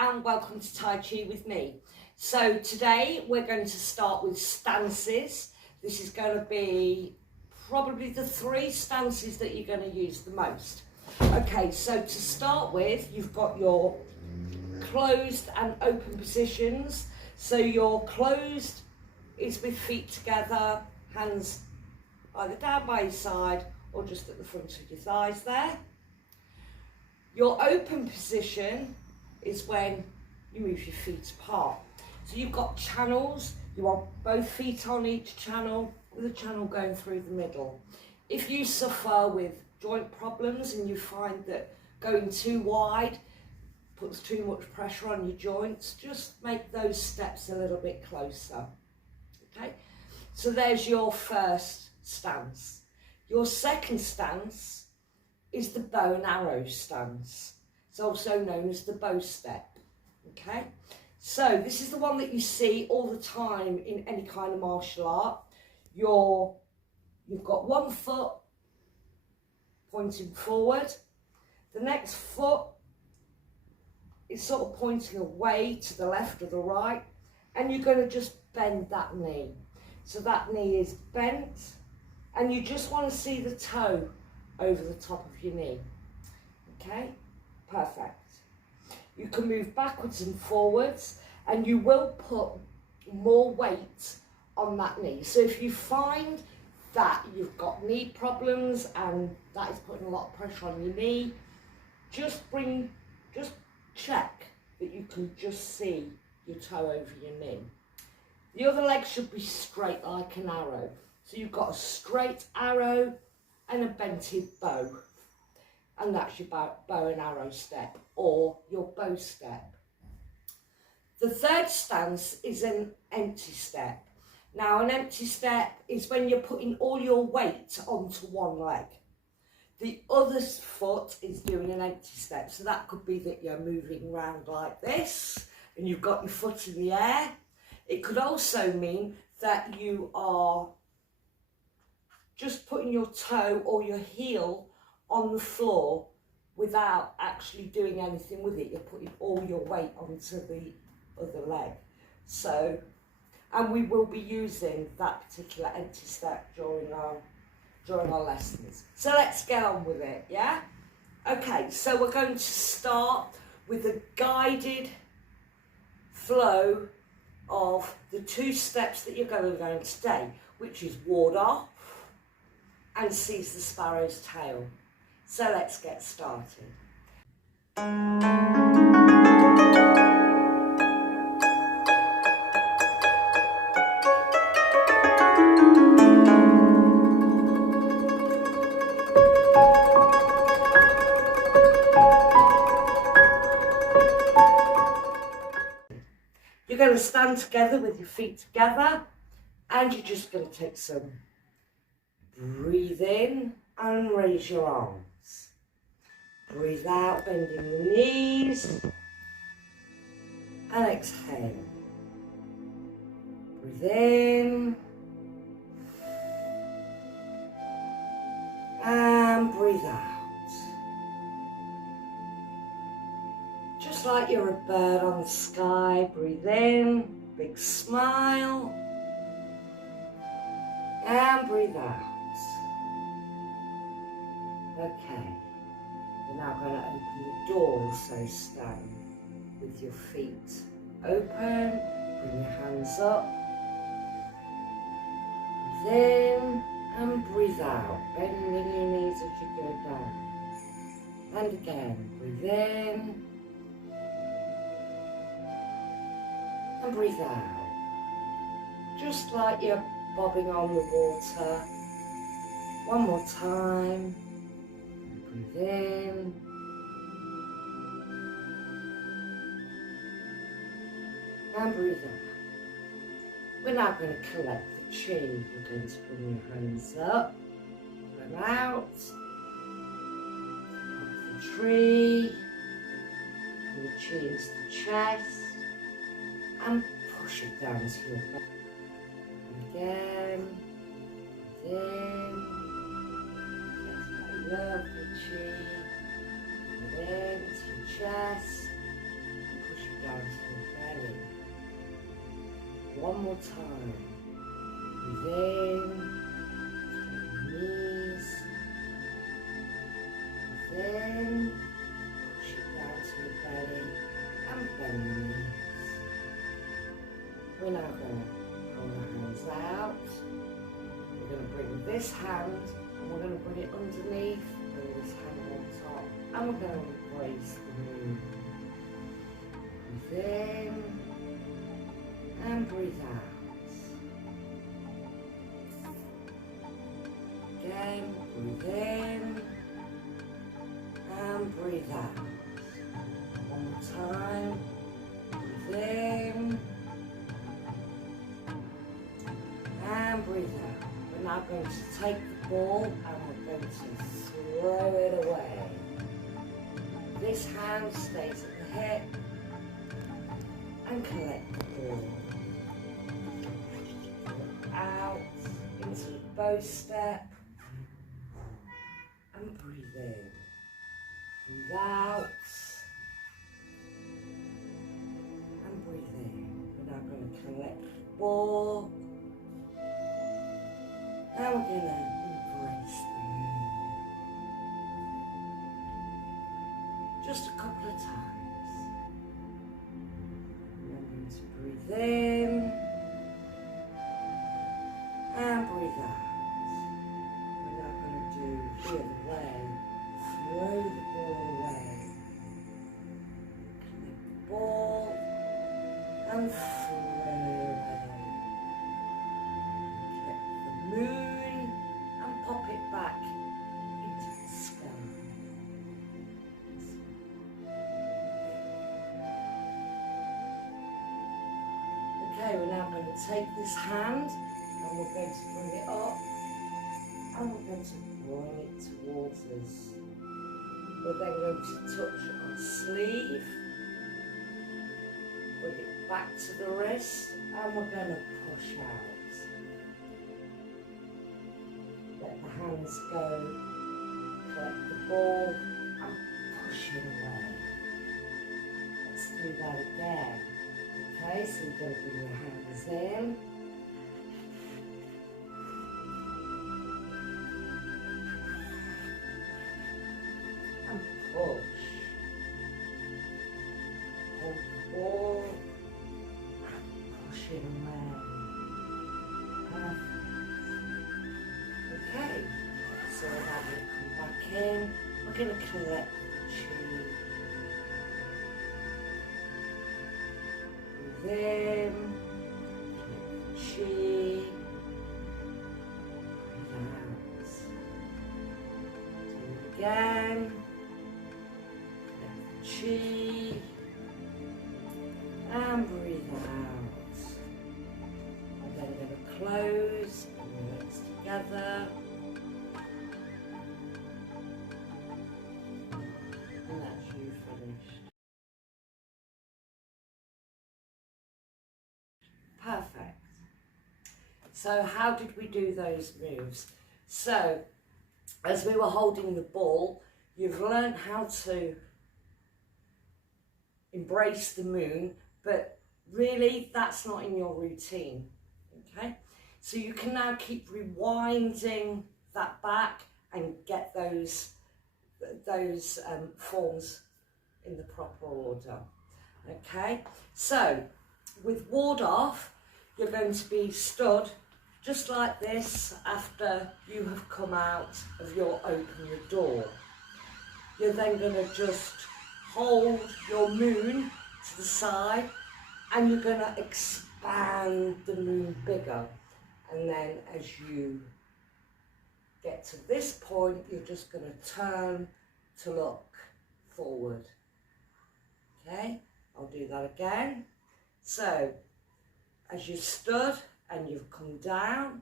and welcome to Tai Chi with me. So today we're going to start with stances. This is going to be probably the 3 stances that you're going to use the most. Okay, so to start with, you've got your closed and open positions. So your closed is with feet together, hands either down by your side or just at the front of your thighs there. Your open position is when you move your feet apart. So you've got channels, you want both feet on each channel with a channel going through the middle. If you suffer with joint problems and you find that going too wide puts too much pressure on your joints, just make those steps a little bit closer. Okay, so there's your first stance. Your second stance is the bow and arrow stance. It's also known as the bow step. Okay, so this is the one that you see all the time in any kind of martial art. You've got one foot pointing forward, the next foot is sort of pointing away to the left or the right, and you're going to just bend that knee. So that knee is bent, and you just want to see the toe over the top of your knee. Okay, perfect. You can move backwards and forwards, and you will put more weight on that knee. So if you find that you've got knee problems and that is putting a lot of pressure on your knee, just check that you can just see your toe over your knee. The other leg should be straight like an arrow. So you've got a straight arrow and a bented bow. And that's your bow and arrow step, or your bow step. The third stance is an empty step. Now, an empty step is when you're putting all your weight onto one leg. The other foot is doing an empty step. So that could be that you're moving around like this and you've got your foot in the air. It could also mean that you are just putting your toe or your heel on the floor without actually doing anything with it. You're putting all your weight onto the other leg. So, and we will be using that particular empty step during our lessons. So let's get on with it, yeah? Okay, so we're going to start with a guided flow of the 2 steps that you're going to learn today, which is ward off and seize the sparrow's tail. So let's get started. You're going to stand together with your feet together, and you're just going to take some breathe in and raise your arms. Breathe out, bending the knees, and exhale. Breathe in and breathe out. Just like you're a bird on the sky, breathe in, big smile, and breathe out. Okay, we're now going to open the door, so stand with your feet open, bring your hands up, breathe in and breathe out, bending your knees as you go down. And again, breathe in and breathe out, just like you're bobbing on the water. One more time. Breathe in and breathe out. We're now going to collect the chi. We're going to bring your hands up and out. Up the tree. Bring the chi into the chest and push it down to your back. And again. Breathe in. Love the chi. Breathe into your chest. Push one more time. Breathe in. Knees. Then push it down to your belly and bend the knees. We're now going to hold our hands out. We're going to bring this hand and we're going to bring it underneath, bring this hand on top, and we're going to embrace the moon. Breathe in and breathe out. Again, breathe in and breathe out. One more time. Breathe in and breathe out. We're now going to take the ball and we're going to throw it away. This hand stays at the hip and collect the ball. Out into the bow step and breathe in. Breathe out and breathe in. We're now going to collect the ball and we're going to embrace the moon. Just a couple of times. And I'm going to breathe in and breathe out. We're now going to do the other way. Throw the ball away. Collect the ball and throw it away. Collect the moon and pop it back into the sky. Okay, we're now going to take this hand and we're going to bring it up and we're going to bring it towards us. We're then going to touch our sleeve, bring it back to the wrist, and we're going to push out. Let the hands go, collect the ball, and push it away. Let's do that again. Okay, so you're going to bring your hands in. Push. Hold the ball and push it away. Perfect. Okay, so we're now going to come back in. We're going to collect the chi. Breathe in. Collect the chi. Breathe out. Do it again. Chi and breathe out. And then we're going to close the legs together. And that's you finished. Perfect. So how did we do those moves? So as we were holding the ball, you've learned how to embrace the moon, but really that's not in your routine, okay? So you can now keep rewinding that back and get those forms in the proper order, okay? So with ward off, you're going to be stood just like this after you have come out of your open the door. You're then going to just hold your moon to the side and you're going to expand the moon bigger, and then as you get to this point you're just going to turn to look forward. Okay, I'll do that again. So as you stood and you've come down,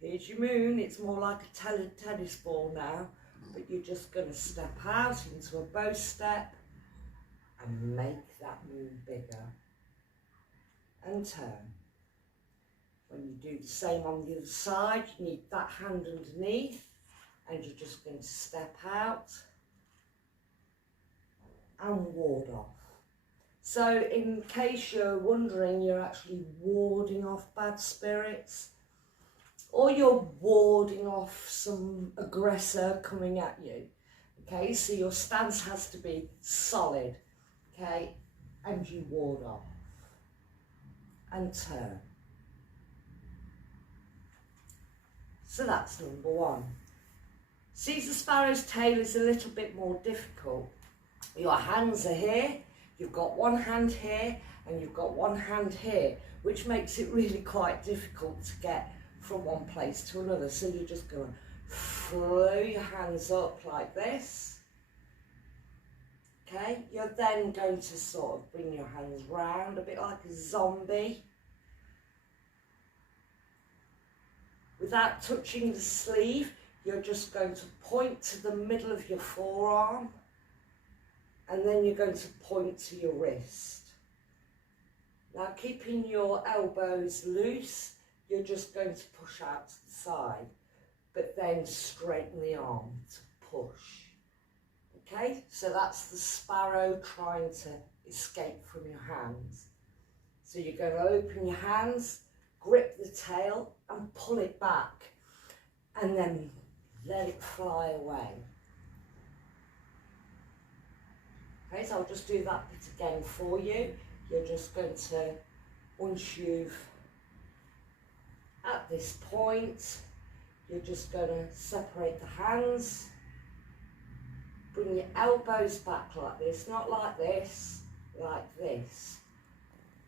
here's your moon. It's more like a tennis ball now, but you're just going to step out into a bow step and make that moon bigger and turn. When you do the same on the other side, you need that hand underneath and you're just going to step out and ward off. So in case you're wondering, you're actually warding off bad spirits, or you're warding off some aggressor coming at you. Okay, so your stance has to be solid, okay, and you ward off and turn. So that's number one. Caesar Sparrow's tail is a little bit more difficult. Your hands are here, you've got one hand here, and you've got one hand here, which makes it really quite difficult to get from one place to another. So you're just going to flow your hands up like this. Okay, you're then going to sort of bring your hands round a bit like a zombie, without touching the sleeve. You're just going to point to the middle of your forearm, and then you're going to point to your wrist. Now, keeping your elbows loose, you're just going to push out to the side, but then straighten the arm to push. Okay, so that's the sparrow trying to escape from your hands. So you're going to open your hands, grip the tail and pull it back, and then let it fly away. Okay, so I'll just do that bit again for you. You're just going to, once you've, at this point, you're just going to separate the hands, bring your elbows back like this, not like this, like this.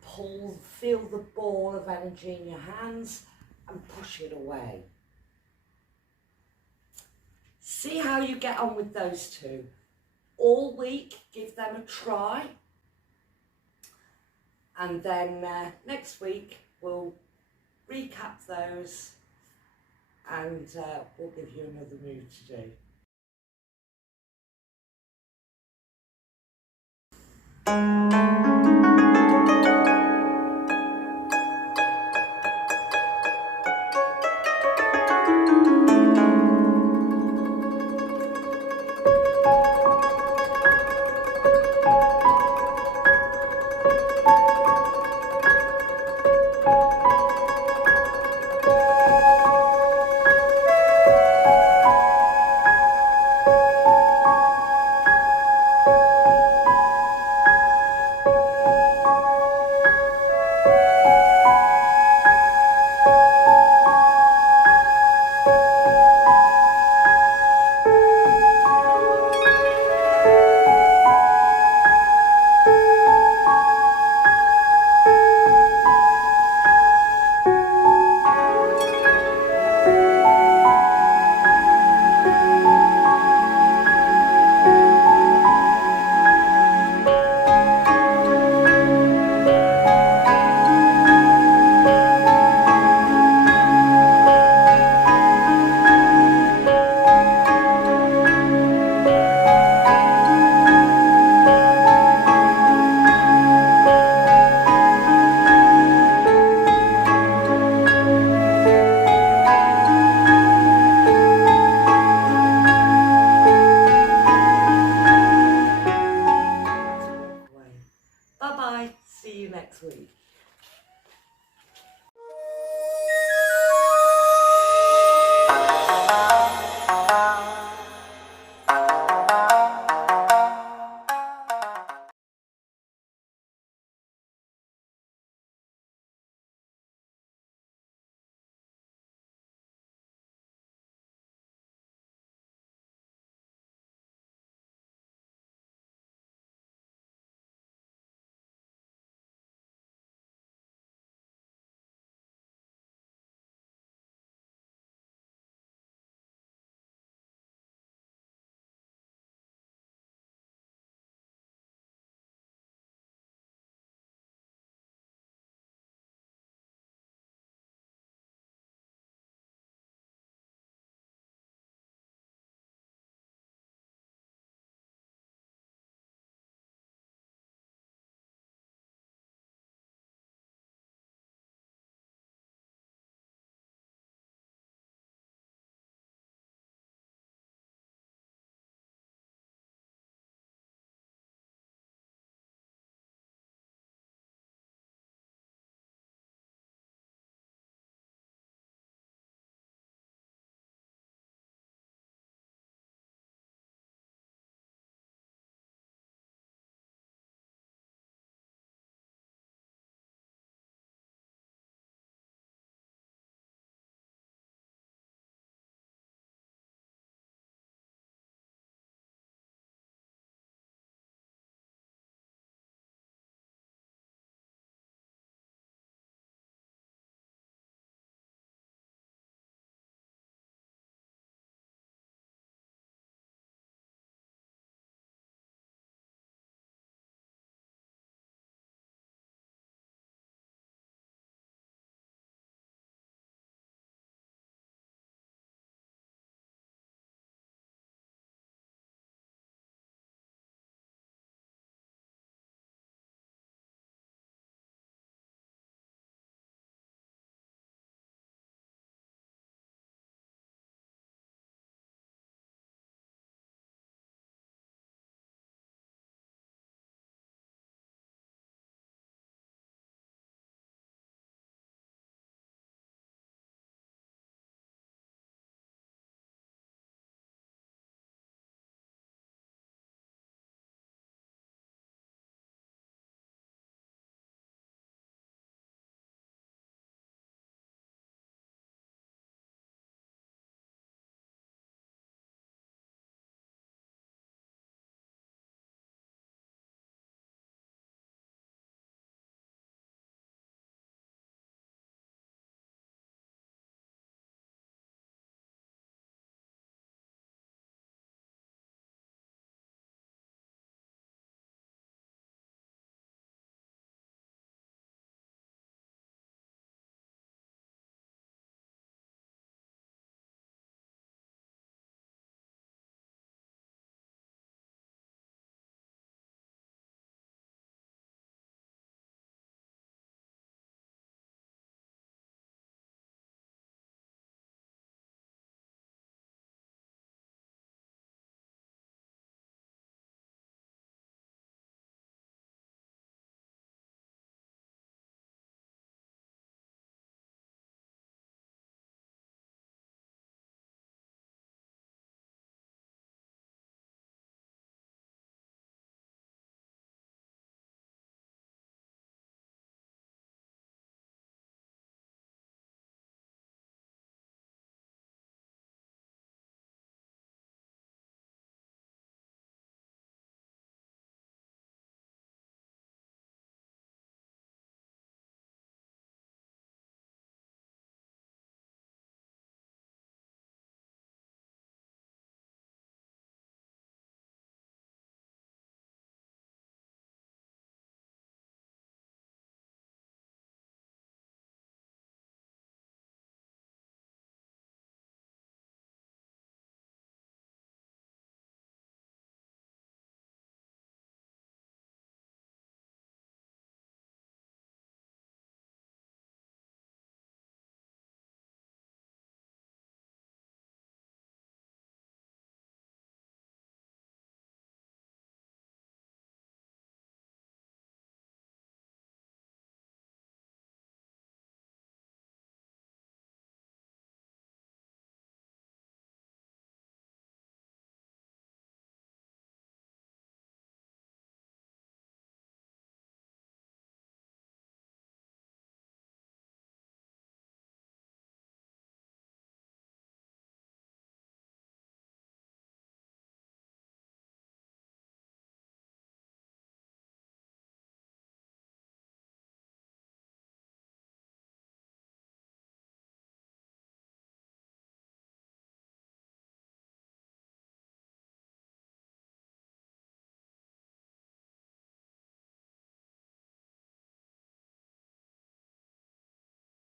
Pull, feel the ball of energy in your hands and push it away. See how you get on with those two. All week, give them a try. And then next week, we'll recap those and we'll give you another move to do.